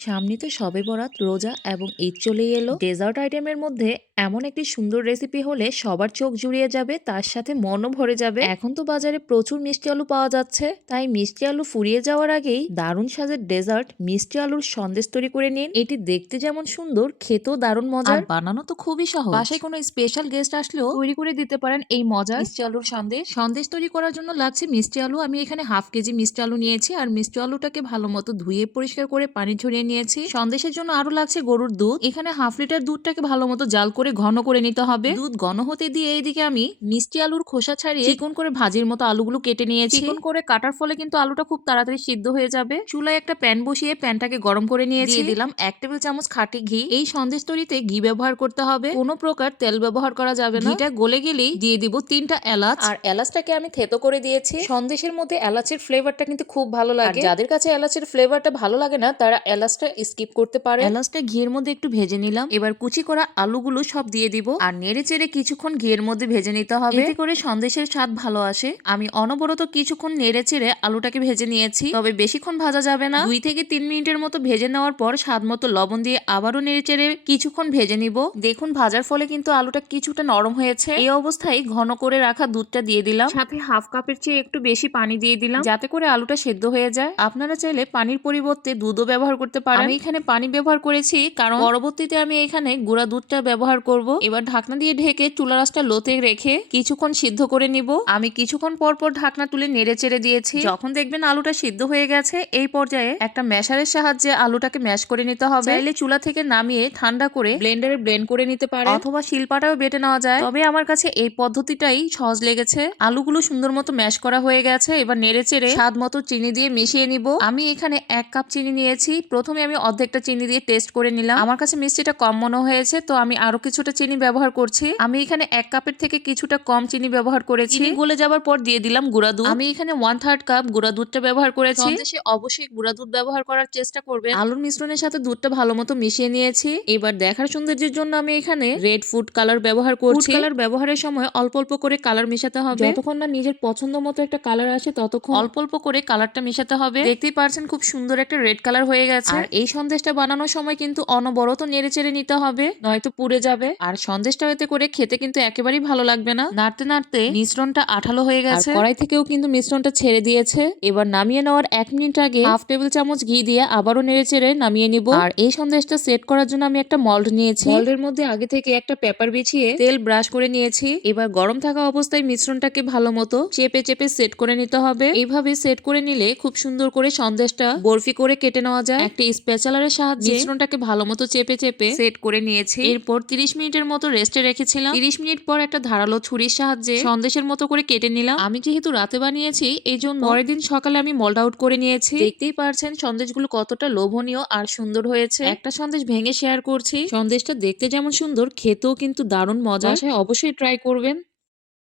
সামনে তো সবে বরাত রোজা এবং ঈদ চলে এলো। ডেজার্ট আইটেমের মধ্যে এমন একটি সুন্দর রেসিপি হলে সবার চোখ জুড়িয়ে যাবে তার সাথে মনও ভরে যাবে। এখন তো বাজারে প্রচুর মিষ্টি আলু পাওয়া যাচ্ছে তাই মিষ্টি আলু ফুরিয়ে যাওয়ার আগেই দারুণ সাজের ডেজার্ট মিষ্টি আলুর সন্দেশ তৈরি করে নিন। এটি দেখতে যেমন সুন্দর খেতেও দারুণ মজার। বানানো তো খুবই সহজ। বাসায় কোনো স্পেশাল গেস্ট আসলেও তৈরি করে দিতে পারেন এই মজার মিষ্টি আলুর সন্দেশ। সন্দেশ তৈরি করার জন্য লাগছে মিষ্টি আলু। আমি এখানে হাফ কেজি মিষ্টি আলু নিয়েছি আর মিষ্টি আলুটাকে ভালো মতো ধুয়ে পরিষ্কার করে পানি ঝরিয়ে নিয়েছি। সন্দেশের জন্য আরও লাগছে গরুর দুধ। এখানে হাফ লিটার দুধটাকে ভালো মতো জাল করে ঘন করে নিতে হবে। দুধ ঘন হতে দিয়ে এইদিকে আমি মিষ্টি আলুর খোসা ছাড়িয়ে চিকন করে ভাজির মতো আলুগুলো কেটে নিয়েছি। চিকন করে কাটার ফলে কিন্তু আলুটা খুব তাড়াতাড়ি সিদ্ধ হয়ে যাবে। চুলায় একটা প্যান বসিয়ে প্যানটাকে গরম করে নিয়েছি। দিলাম এক টেবিল চামচ খাঁটি ঘি। এই সন্দেশ তৈরিতে ঘি ব্যবহার করতে হবে। কোনো প্রকার তেল ব্যবহার করা যাবে না। এটা গলে গেলেই দিয়ে দিব তিনটা এলাচ। আর এলাচটাকে আমি থেতো করে দিয়েছি। সন্দেশের মধ্যে এলাচের ফ্লেভারটা কিন্তু খুব ভালো লাগে। যাদের কাছে এলাচের ফ্লেভারটা ভালো লাগে না তারা এলাচটা স্কিপ করতে পারে। এলাচটা ঘিয়ের মধ্যে একটু ভেজে নিলাম। এবার কুচি করা আলুগুলো সব দিয়ে দিব। আর নেড়ে চেড়ে কিছুক্ষণ ঘিয়ের মধ্যে ভেজে নিতে হবে। এতে করে সন্দেশের স্বাদ ভালো আসে। আমি অনবরত কিছুক্ষণ নেড়ে চেড়ে আলুটাকে ভেজে নিয়েছি। তবে বেশিক্ষণ ভাজা যাবে না। দুই থেকে তিন মিনিটের মতো ভেজে নেওয়ার পর স্বাদ মতো লবণ দিয়ে আবারও নেড়ে চেড়ে কিছুক্ষণ ভেজে নিব। দেখুন, ভাজার ফলে কিন্তু আলুটা কিছুটা নরম হয়েছে। এই অবস্থায় ঘন করে রাখা দুধটা দিয়ে দিলাম। সাথে হাফ কাপের চেয়ে একটু বেশি পানি দিয়ে দিলাম, যাতে করে আলুটা সেদ্ধ হয়ে যায়। আপনারা চাইলে পানির পরিবর্তে দুধও ব্যবহার করতে পারেন। আমি এখানে পানি ব্যবহার করেছি, কারণ পরবর্তীতে আমি এখানে গুঁড়া দুধটা ব্যবহার করব। এবার ঢাকনা দিয়ে ঢেকে চুলা রাসটা লোতে রেখে কিছুক্ষণ সিদ্ধ করে নিব। আমি কিছুক্ষণ পর পর ঢাকনা তুলে নেড়ে চেড়ে দিয়েছি। যখন দেখবেন আলুটা সিদ্ধ হয়ে গেছে, এই পর্যায়ে একটা ম্যাশারের সাহায্যে আলুটাকে ম্যাশ করে নিতে হবে। চাইলে চুলা থেকে নামিয়ে ঠান্ডা করে ব্লেন্ডারে ব্লেন্ড করে নিতে পারে অথবা শিলপাটাও বেটে নেওয়া যায়। তবে আমার কাছে এই পদ্ধতিটাই সহজ লেগেছে। আলুগুলো সুন্দর মতো ম্যাশ করা হয়ে গেছে। এবার নেড়ে চেড়ে স্বাদ মতো চিনি দিয়ে মিশিয়ে নিব। আমি এখানে এক কাপ চিনি নিয়েছি। প্রথমে আমি অর্ধেকটা চিনি দিয়ে টেস্ট করে নিলাম। আমার কাছে মিষ্টিটা কম মনে হয়েছে, তো আমি আরও কিছুটা চিনি ব্যবহার করছি। আমি এখানে এক কাপের থেকে কিছুটা কম চিনি ব্যবহার করেছি। চিনি গলে যাবার পর দিয়ে দিলাম গুঁড়া দুধ। আমি এখানে ওয়ান থার্ড কাপ গুঁড়া দুধটা ব্যবহার করেছি। সন্দেশে অবশ্যই গুঁড়া দুধ ব্যবহার করার চেষ্টা করবে আলুর মিশ্রণের সাথে দুধটা ভালো মতো মিশিয়ে নিয়েছি। এবার দেখার সৌন্দর্যের জন্য আমি এখানে রেড ফুড কালার ব্যবহার করছি। কালার ব্যবহারের সময় অল্প অল্প করে কালার মেশাতে হবে। যতক্ষণ না নিজের পছন্দ মতো একটা কালার আসে ততক্ষণ অল্প অল্প করে কালারটা মেশাতে হবে। দেখতেই পারছেন খুব সুন্দর একটা রেড কালার হয়ে গেছে। আর এই সন্দেশটা বানানোর সময় কিন্তু অনবরত নেড়ে চেড়ে নিতে হবে। নয়তো পুড়ে যাবে। আর সন্দেশটা এতে করে খেতে কিন্তু একেবারেই ভালো লাগবে না। নাড়তে নাড়তে মিশ্রণটা আঠালো হয়ে গেছে। কড়াই থেকেও কিন্তু মিশ্রণটা ছেড়ে দিয়েছে। এবার নামিয়ে নেওয়ার এক মিনিট আগে হাফ টেবিল চামচ ঘি দিয়ে আবারও নেড়ে চেড়ে নামিয়ে নিব। আর এই সন্দেশটা সেট করার জন্য আমি একটা মল্ড নিয়েছি। মল্ডের মধ্যে আগে থেকে একটা পেপার বিছিয়ে তেল ব্রাশ করে নিয়েছি। এবার গরম থাকা অবস্থায় মিশ্রণটাকে ভালো মতো চেপে চেপে সেট করে নিতে হবে। এইভাবে সেট করে নিলে খুব সুন্দর করে সন্দেশটা বরফি করে কেটে নেওয়া যায়। একটা স্পেশালারের সাহায্যে মিশ্রণটাকে ভালো মতো চেপে চেপে সেট করে নিয়েছি। এরপর 30 মিনিটের মতো রেস্টে রেখেছিলাম। 30 মিনিট পর একটা ধারালো ছুরির সাহায্যে সন্দেশের মতো করে কেটে নিলাম। আমি যেহেতু রাতে বানিয়েছি এই জন্য পরের দিন সকালে আমি মল্ড আউট করে নিয়েছি। দেখতেই পারছেন সন্দেশগুলো কতটা লোভনীয় আর সুন্দর হয়েছে। একটা সন্দেশ ভেঙে শেয়ার করছি। সন্দেশটা দেখতে যেমন সুন্দর, খেতেও কিন্তু দারুণ মজা আসে অবশ্যই ট্রাই করবেন।